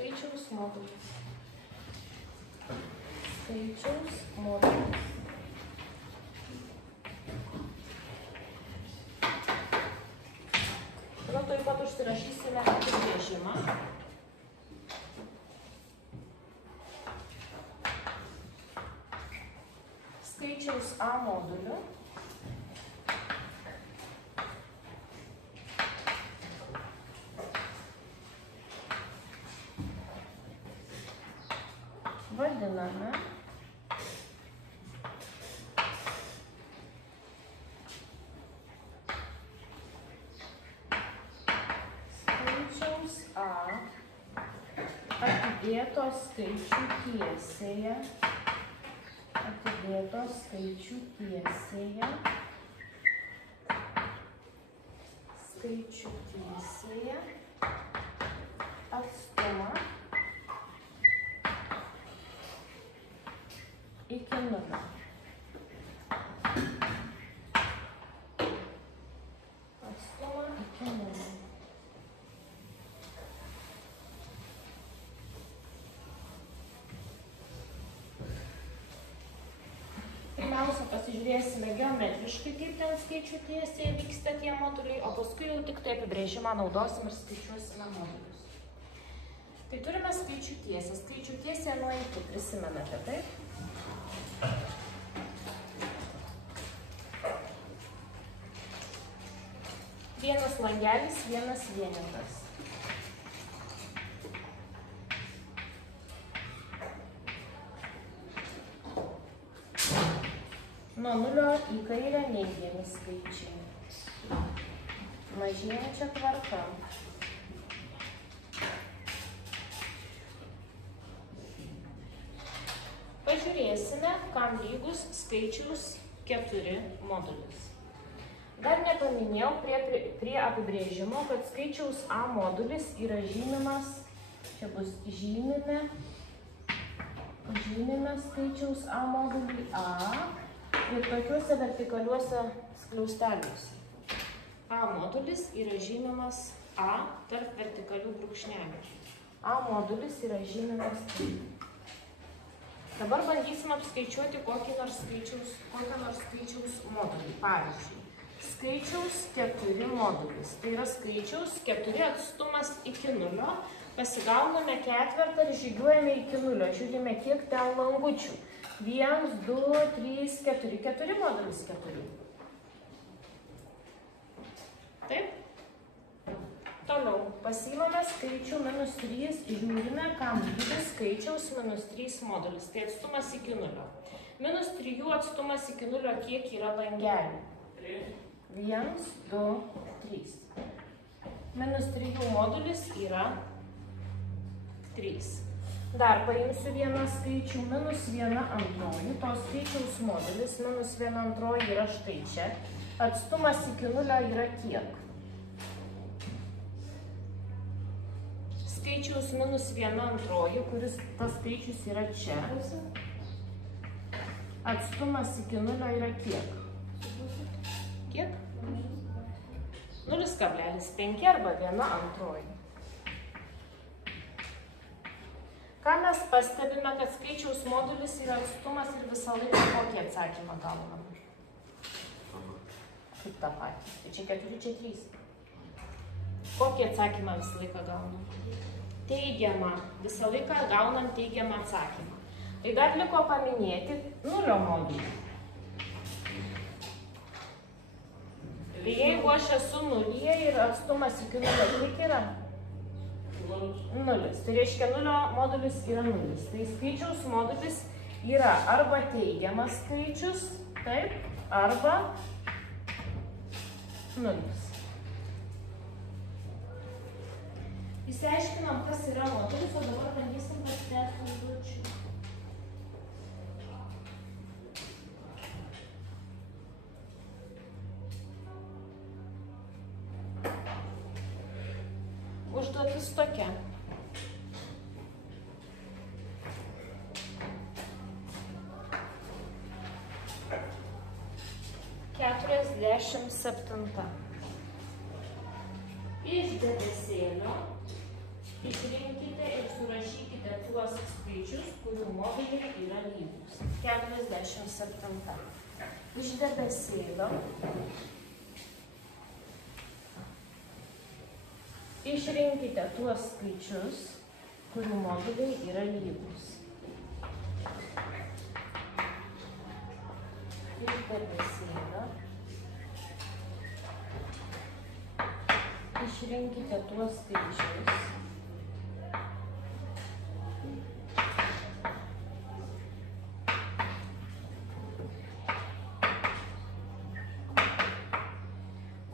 skaičiaus modulis. Skaičiaus modulis. Tada taip pat užsirašysime apibrėžimą. Skaičiaus A moduliu vadiname skaičiaus A atidėto skaičių tiesėje, atstumą iki 0. Atstumą iki 0. Pirmiausia, pasižiūrėsime geometriškai, kaip ten skaičių tiesėje vyksta tie moduliai, o paskui jau tik tai apibrėžimą naudosim ir skaičiuosime modulius. Tai turime skaičių tiesę. Skaičių tiesė nuo iki, prisimenate, taip? Vienas langelis, vienas vienetas. Nuo 0 į kairę neigiami skaičiai. Mažėjančia tvarka. Pažiūrėsime, kam lygus skaičiaus 4 modulis. Dar nepaminėjau prie apibrėžimo, kad skaičiaus A modulis yra žymimas, čia bus žymime skaičiaus A modulį A ir tokiuose vertikaliuose skliausteliuose. A modulis yra žymimas A tarp vertikalių brūkšnelių. A modulis yra žymimas taip. Dabar bandysime apskaičiuoti kokį nors skaičiaus modulį. Pavyzdžiui, skaičiaus 4 modulis. Tai yra skaičiaus 4 atstumas iki 0. Pasigauname ketvertą ir žygiuojame iki 0. Žiūrime, kiek ten langučių. 1, 2, 3, 4. 4 modulis 4. Taip? Toliau. Pasiimame skaičių -3, žiūrime, kam lygus skaičiaus -3 modulis. Tai atstumas iki 0. -3 atstumas iki 0 kiek yra langelių? 1, 2, 3. -3 modulis yra 3. Dar paimsiu vieną skaičių, -1 antroji. To skaičiaus modulis -1 antroji yra štai čia. Atstumas iki 0 yra kiek? Skaičiaus -1 antroji, kuris tas skaičius yra čia. Atstumas iki 0 yra kiek? Kiek? 0,5 arba 1 antroji. Ką mes pastebime, kad skaičiaus modulis yra atstumas ir visą laiką kokį atsakymą gauname? Kaip tą patį. Tai čia 4, čia 3. Kokį atsakymą visą laiką gaunam? Teigiamą. Visą laiką gaunam teigiamą atsakymą. Tai dar liko paminėti 0 modulį. Tai jeigu aš esu 0 ir atstumas iki 0 kiek yra? 0. Tai reiškia 0 modulis yra 0. Tai skaičiaus modulis yra arba teigiamas skaičius, taip, arba 0. Išsiaiškinam, kas yra modulis, o dabar bandysim pasitęsti užduočių. Užduotis tokia. Keturiasdešimt septinta. Iš debesėlio išrinkite Paimkite ir surašykite tuos skaičius, kurių moduliai yra lygus. 47. Iš debesėlio išrinkite tuos skaičius, kurių moduliai yra lygus. Iš debesėlio išrinkite tuos skaičius,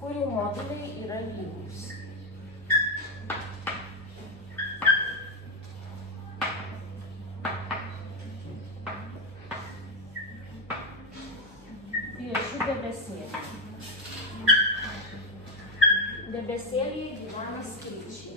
kurių moduliai yra lygus. Piešiu debesėlį. Debesėlyje gyvena skaičiai.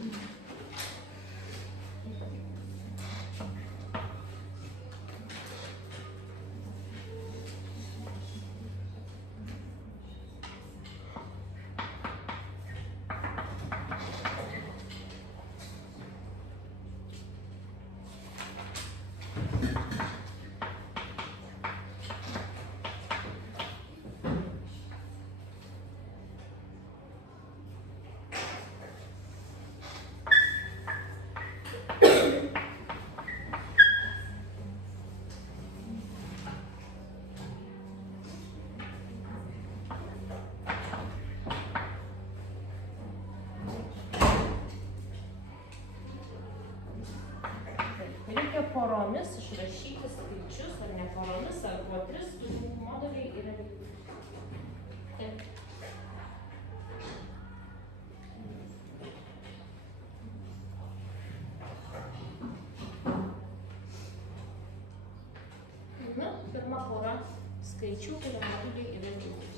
Reikia poromis išrašyti skaičius, ar ne poromis, ar po 3, kurių moduliai yra lygus. Taip. Na, pirma pora skaičių, kurių moduliai yra lygus.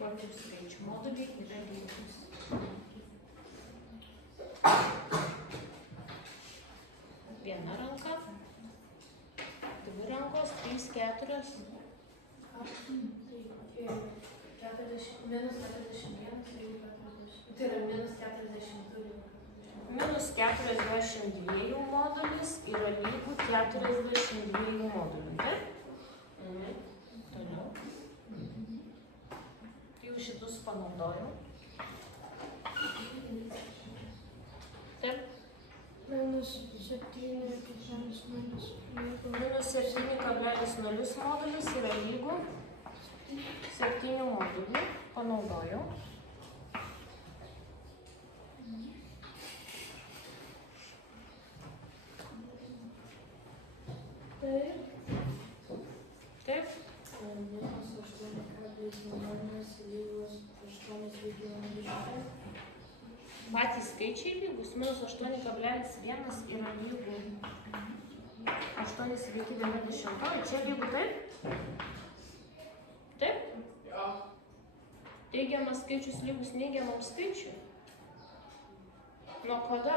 Kokių skaičių moduliai yra lygus. Viena ranka, dvi rankos, 3, 4. Minus 41, tai yra minus 42. Minus 42 modulis yra lygų 42 modulių. Taip? Toliau. Jau šitus panaudojau. Taip. Minus 7,0 Minus 7,0 modulis yra lygų 7 modulių. Panaudojau. Taip. Taip. Minus 8,0 lygus 8,1. Patys skaičiai lygus. Minus 8,1 yra lygų 8,1. Čia lygų taip? Taip? Teigiamas skaičius lygus neigiamam skaičiui. Nuo kada?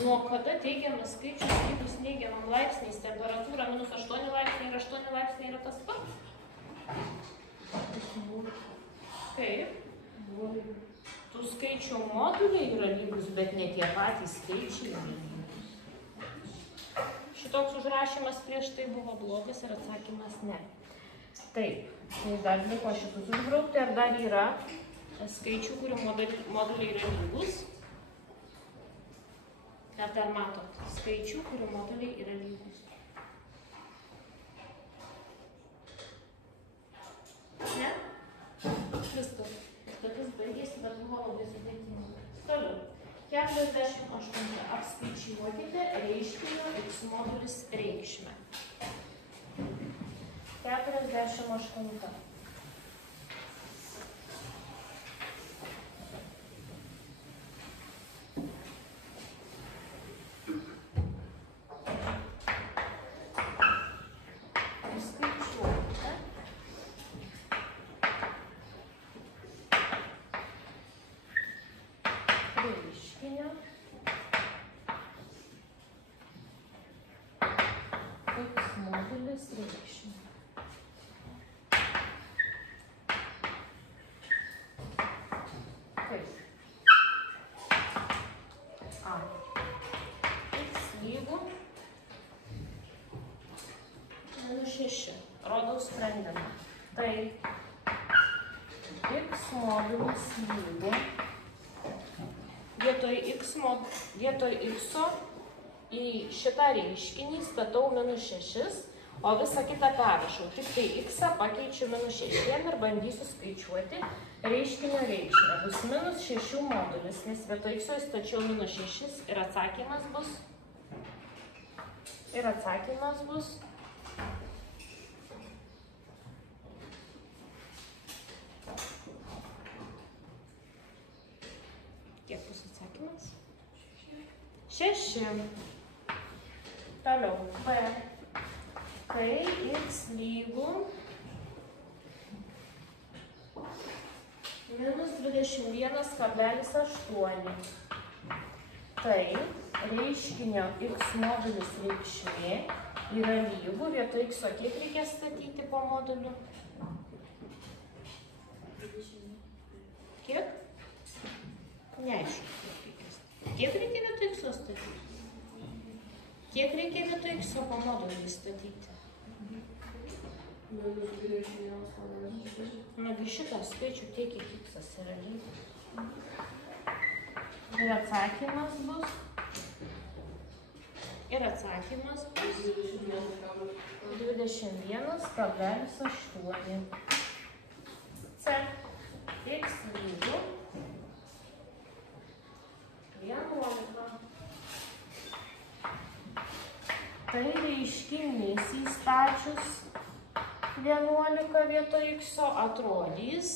Nuo kada teigiamas skaičius lygus neigiamam laipsniais? Temperatūra minus 8 laipsniai ir 8 laipsniai yra tas pats? Taip. Tų skaičių moduliai yra lygus, bet ne tie patys skaičiai yra lygus. Šitoks užrašymas prieš tai buvo blogas ir atsakymas ne. Taip, tai dar liko šitus užbraukti, ar dar yra skaičių, kurių moduliai yra lygus? Ar dar matot skaičių, kurių moduliai yra lygus? Ne? Viskas. Dalis baigėsi, bet buvo labai sudėtinga. Toliau. 48. Apskaičiuokite reiškinio x modulis reikšmę. 48. modulis lygu vietoj x į šitą reiškinį statau -6, o visą kitą perrašau. Tik tai x pakeičiu -6 ir bandysiu skaičiuoti reiškinio reikšmę. Bus -6 modulis, nes vietoj x įstačiau -6 ir atsakymas bus kiek bus atsakymas? 6. Toliau. B. Kai x lygu -21,8. Tai reiškinio x modulis reikšmė yra lygu vietoj x, o kiek reikia statyti po moduliu? Kiek? Neaišku, kiek reikia vietoj x statyti? Kiek reikia vietoj x po modulį statyti? Nagi šitą skaičių tiek, kiek x yra lygus. Ir atsakymas bus 21,8. C. X lygu 11. Tai reiškinys įstačius 11 vietoj x atrodys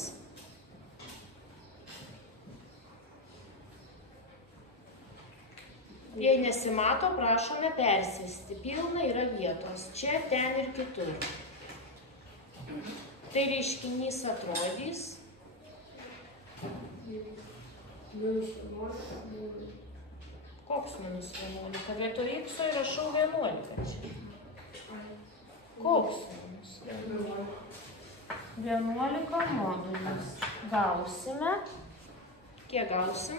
jei nesimato, prašome persėsti. Pilna yra vietos. Čia, ten ir kitur. Tai reiškinys atrodys koks -11? Vietoj x įrašau 11 čia. Koks -11? 11 modulis. Gausime. Kiek gausim?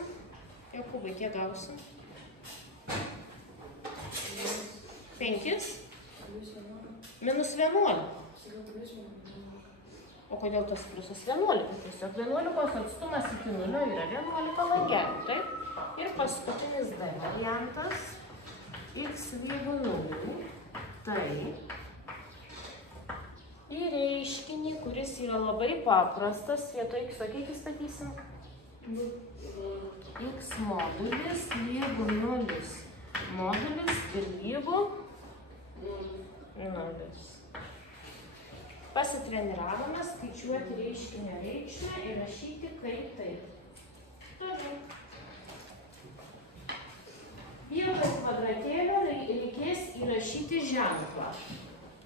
Jokūbai, kiek gausim? 5? -11. O kodėl tas pliusas 11? Tiesiog 11 atstumas iki 0 yra 11 langelių, taip? Ir paskutinis D variantas. X lygu 0. Tai į reiškinį, kuris yra labai paprastas, vietoj x, o kiek įstatysim? X modulis lygu 0 modulis ir lygu 0. Pasitreniravome skaičiuoti reiškinio reikšmę ir rašyti kaip taip. Toliau. Vietoj kvadratėlio reikės įrašyti ženklą.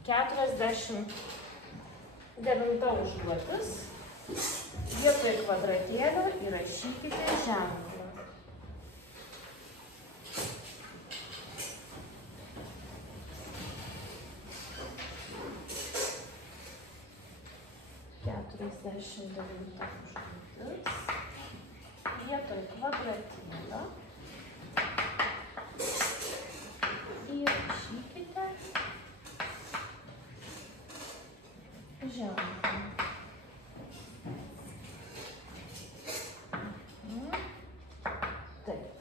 49 užduotis. Vietoj kvadratėlio įrašykite ženklą. Vietoj kvadratėlio įrašykite ženklą. Taip.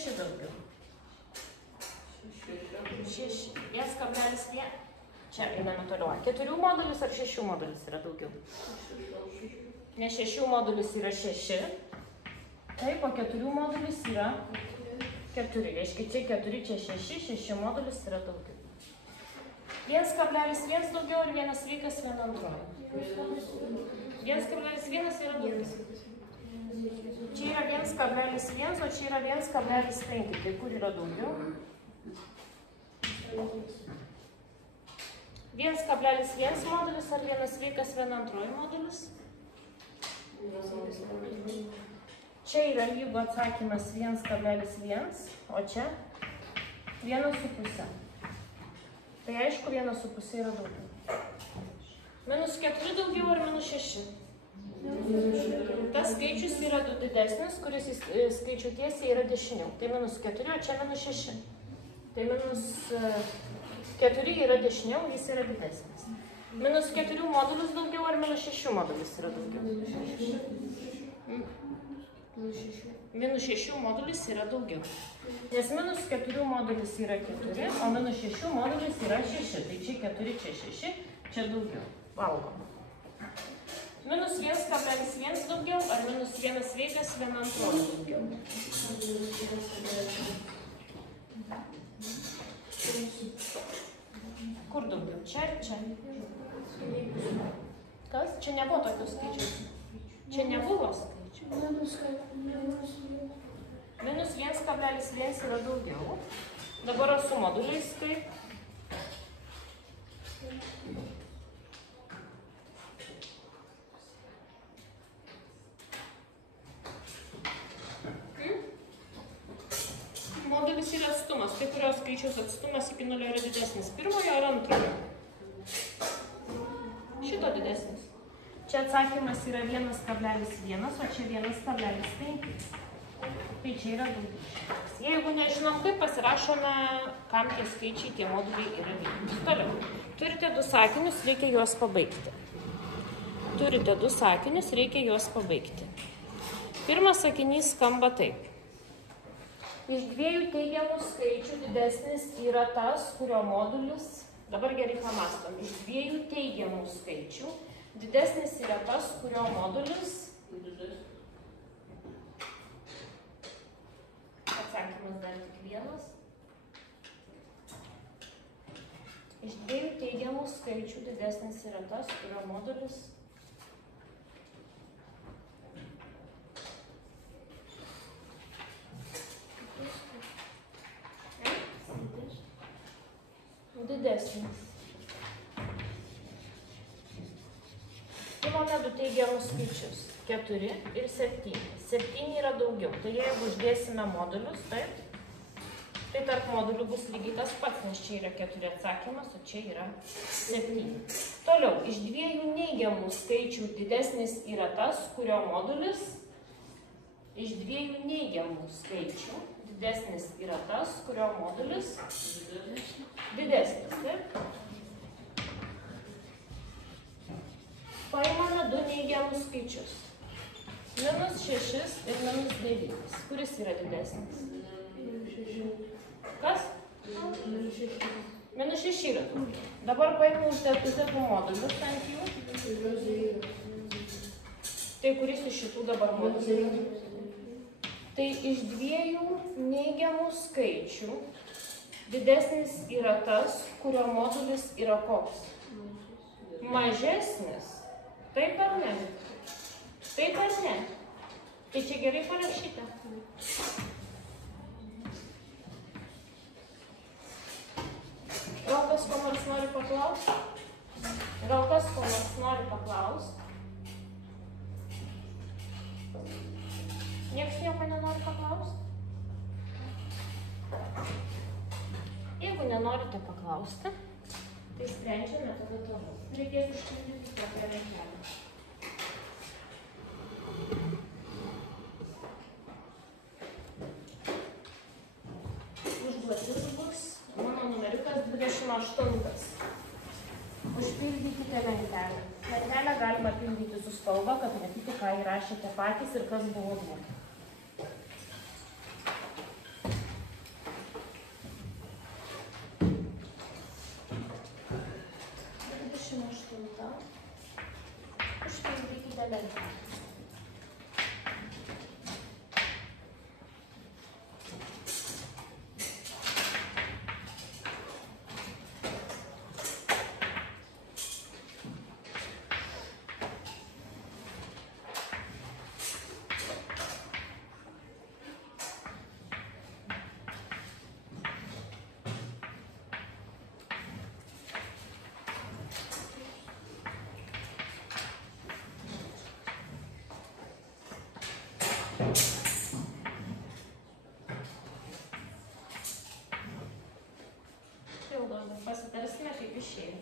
6 daugiau. 6. 1,1. Čia einame toliau. 4 modulis ar 6 modulis yra daugiau? Ne 6 modulis yra 6. Taip, o 4 modulis yra 4. Reiškia, čia 4, čia 6. 6 modulis yra daugiau. 1,1 daugiau ir 1 sveikas, 1 antroji. 1,1 yra daugiau. Čia yra 1,1, o čia yra 1,5. Tai kur yra daugiau? 1,1 modulis ar 1 sveikas, 1 antroji modulis? Čia yra lygu atsakymas 1,1, o čia 1,5. Tai aišku, 1,5 yra daugiau. Minus 4 daugiau ar minus 6? Tas skaičius yra didesnis, kuris skaičių tiesiai yra dešiniau. Tai minus 4, o čia minus 6. Tai minus 4 yra dešiniau, jis yra didesnis. Minus 4 modulis daugiau ar minus 6 modulis yra daugiau? Minus 6 modulis yra daugiau. Nes minus 4 modulis yra 4, o minus 6 modulis yra 6. Tai čia 4, čia 6, čia daugiau. Valgom. Minus 1,1 daugiau ar minus 1 sveikas, 1 antroji daugiau? Kur daugiau? Čia ar čia? Kas? Čia nebuvo tokių skaičių. Čia nebuvo skaičių. Minus 1,1 yra daugiau. Dabar su moduliais kaip? Modulis yra atstumas. Tai kurios skaičiaus atstumas iki 0 yra didesnis? Pirmojo ar antrojo? Šito didesnis. Čia atsakymas yra 1,1, o čia 1,5. Tai čia yra daugiau. Jeigu nežinom kaip, pasirašome, kam tie skaičiai, tie moduliai yra lygus. Toliau. Turite 2 sakinius, reikia juos pabaigti. Turite 2 sakinius, reikia juos pabaigti. Pirmas sakinys skamba taip. Iš 2 teigiamų skaičių didesnis yra tas, kurio modulis, dabar gerai pamastom, iš 2 teigiamų skaičių didesnis yra tas, kurio modulis, atsakymas dar tik vienas, iš 2 teigiamų skaičių didesnis yra tas, kurio modulis, didesnis. Imame 2 teigiamus skaičius, 4 ir 7. 7 yra daugiau. Tai jeigu uždėsime modulius, taip, tai tarp modulių bus lygiai tas pats, nes čia yra 4 atsakymas, o čia yra 7. Toliau, iš 2 neigiamų skaičių didesnis yra tas, kurio modulis, iš 2 neigiamų skaičių didesnis yra tas, kurio modulis didesnis, taip? Paimame 2 neigiamus skaičius. Minus 6 ir minus 9. Kuris yra didesnis? Kas? Minus 6 yra. Dabar paimame uždėtų modulius ant jų. Tai kuris iš šitų dabar modulių? Tai iš 2 neigiamų skaičių didesnis yra tas, kurio modulis yra koks? Mažesnis. Taip ar ne? Taip ar ne? Tai čia gerai parašyta. Gal kas ko nors nori paklausti? Gal kas ko nors nori paklausti? Niekas nieko nenori paklausti? Jeigu nenorite paklausti, tai sprendžiame tada toliau. Reikės užpildyti tokią lentelę. Užduotis bus mano numeriukas 28. Užpildykite lentelę. Lentelę galima pildyti su spalva, kad matyti, ką įrašėte patys ir kas buvo duota. vietą. Užpildykite lentelę. Pasitarsime, kaip išėjo.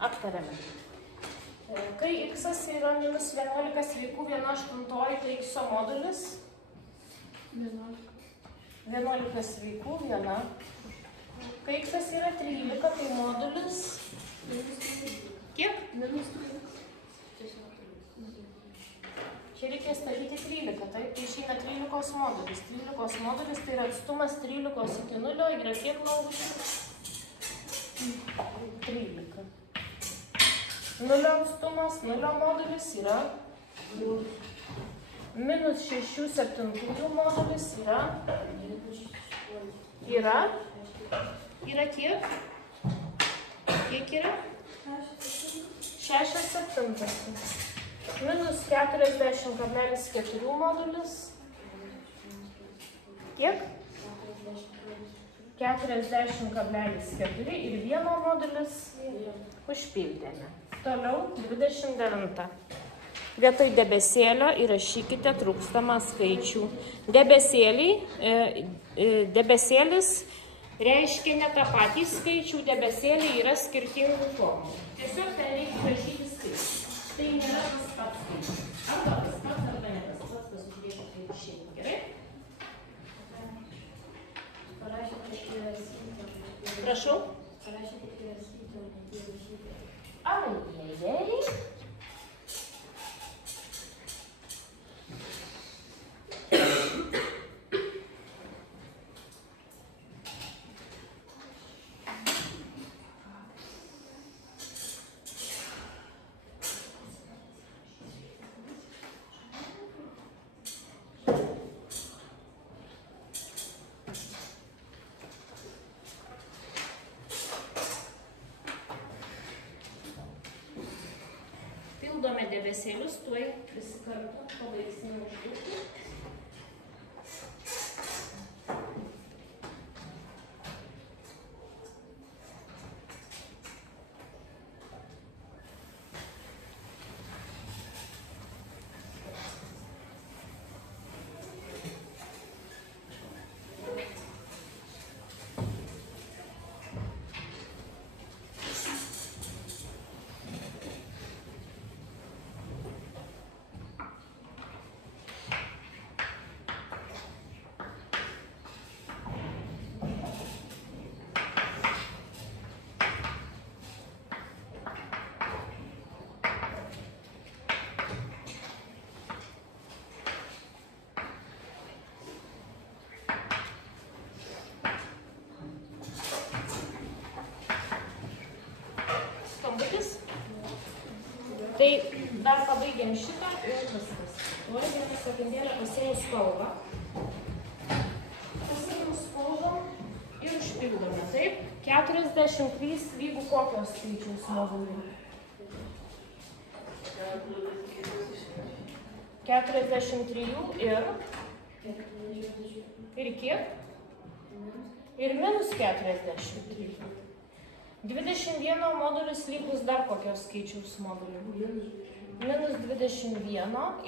Aptarėme. Kai x yra minus 11 sveikų 1/8, tai x modulis 11 sveikų 1. Kai x yra 13, tai modulis kiek? Minus 13. Čia reikia statyti 13, taip, tai išeina 13 modulis. 13 modulis tai yra atstumas 13 iki 0, yra kiek laužų? 13. 0 atstumas, 0 modulis yra minus 6/7 modulis yra kiek? Kiek yra? 6/7. Minus 40,4 modulis. Kiek? 40,4 ir vieno modulis užpildėme. Toliau 29. Vietoj debesėlio įrašykite trūkstamą skaičių. Debesėlis reiškia ne tą patį skaičių, debesėliai yra skirtingų formų. Tiesiog ten reikia rašyti skaičių. Tai nėra tas pats skaičius. Arba tas pats, arba ne tas pats, pasižiūrėkite kaip išeina. Gerai? Prašau? Ai. Pildome debesėlius, tuoj visi kartu pabaigsime užduotį. Tai dar pabaigiam šitą ir viskas. Tuoj vieną sekundėlę pasiimu spalvą. Pasiimu spalvą ir užpildome. Taip, 43 lygų kokios skaičiaus modulių? 43 ir kiek? Ir minus 43. 21 modulis lygus dar kokios skaičiaus modulių? Minus 21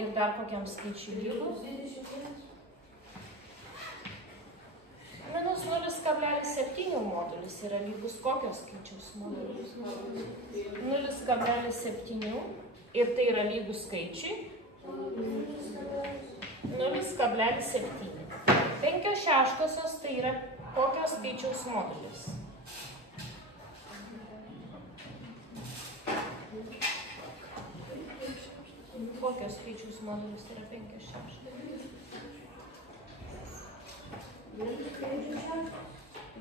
ir dar kokiam skaičiui lygus? Minus 0,7 modulis yra lygus kokios skaičiaus modulius? 0,7 ir tai yra lygus skaičiui? 0,7. 5/6 tai yra kokios skaičiaus modulis? Kokios skaičiaus modulis yra 5/6?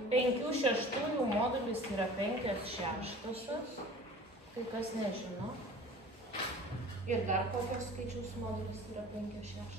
5/6 modulis yra 5/6. Kai kas nežino. Ir dar kokios skaičiaus modulis yra 5/6?